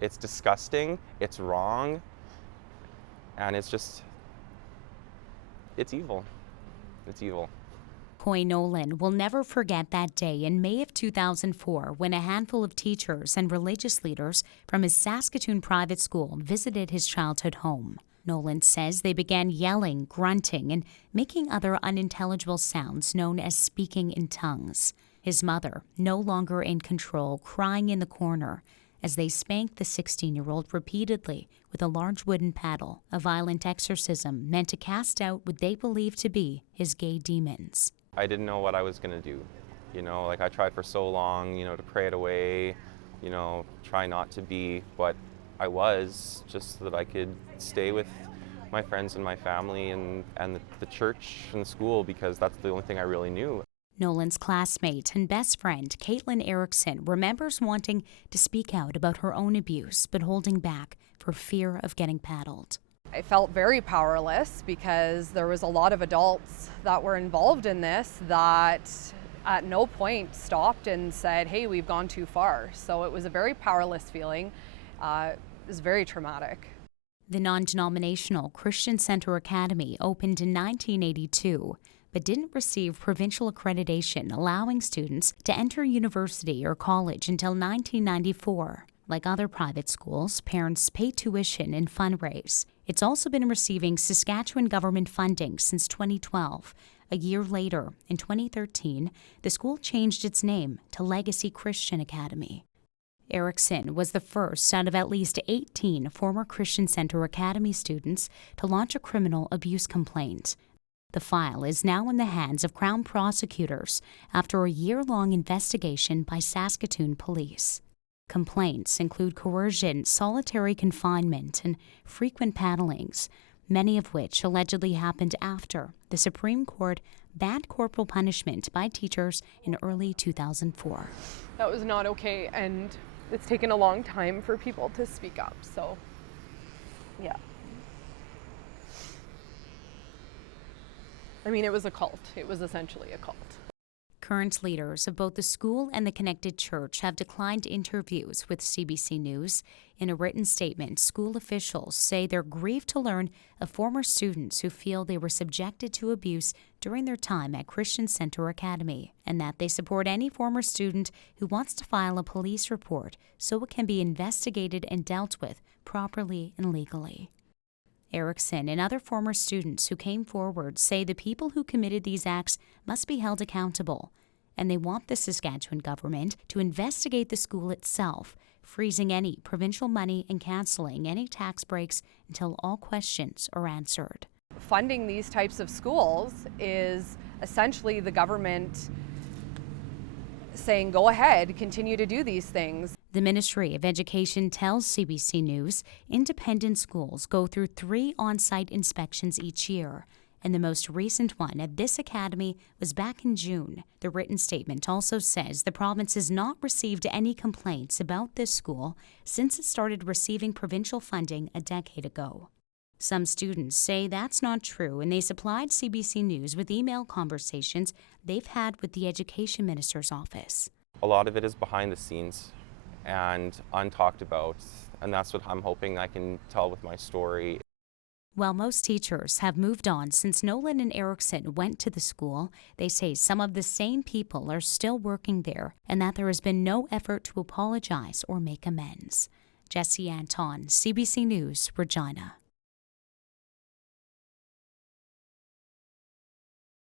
It's disgusting, it's wrong, and it's evil. It's evil. Coy Nolan will never forget that day in May of 2004 when a handful of teachers and religious leaders from his Saskatoon private school visited his childhood home. Nolan says they began yelling, grunting, and making other unintelligible sounds known as speaking in tongues. His mother, no longer in control, crying in the corner as they spanked the 16-year-old repeatedly with a large wooden paddle, a violent exorcism meant to cast out what they believed to be his gay demons. I didn't know what I was going to do. I tried for so long, to pray it away, try not to be what I was, just so that I could stay with my friends and my family and the church and the school, because that's the only thing I really knew. Nolan's classmate and best friend, Caitlin Erickson, remembers wanting to speak out about her own abuse, but holding back for fear of getting paddled. I felt very powerless because there was a lot of adults that were involved in this that at no point stopped and said, hey, we've gone too far. So it was a very powerless feeling. It was very traumatic. The non-denominational Christian Centre Academy opened in 1982, but didn't receive provincial accreditation allowing students to enter university or college until 1994. Like other private schools, parents pay tuition and fundraise. It's also been receiving Saskatchewan government funding since 2012. A year later, in 2013, the school changed its name to Legacy Christian Academy. Erickson was the first out of at least 18 former Christian Centre Academy students to launch a criminal abuse complaint. The file is now in the hands of Crown prosecutors after a year-long investigation by Saskatoon police. Complaints include coercion, solitary confinement, and frequent paddlings, many of which allegedly happened after the Supreme Court banned corporal punishment by teachers in early 2004. That was not okay, and it's taken a long time for people to speak up, so yeah. I mean, it was a cult. It was essentially a cult. Current leaders of both the school and the connected church have declined interviews with CBC News. In a written statement, school officials say they're grieved to learn of former students who feel they were subjected to abuse during their time at Christian Centre Academy, and that they support any former student who wants to file a police report so it can be investigated and dealt with properly and legally. Erickson and other former students who came forward say the people who committed these acts must be held accountable, and they want the Saskatchewan government to investigate the school itself, freezing any provincial money and cancelling any tax breaks until all questions are answered. Funding these types of schools is essentially the government saying, go ahead, continue to do these things. The Ministry of Education tells CBC News independent schools go through 3 on-site inspections each year, and the most recent one at this academy was back in June. The written statement also says the province has not received any complaints about this school since it started receiving provincial funding a decade ago. Some students say that's not true, and they supplied CBC News with email conversations they've had with the Education Minister's office. A lot of it is behind the scenes and untalked about, and that's what I'm hoping I can tell with my story. While most teachers have moved on since Nolan and Erickson went to the school, they say some of the same people are still working there and that there has been no effort to apologize or make amends. Jessie Anton, CBC News, Regina.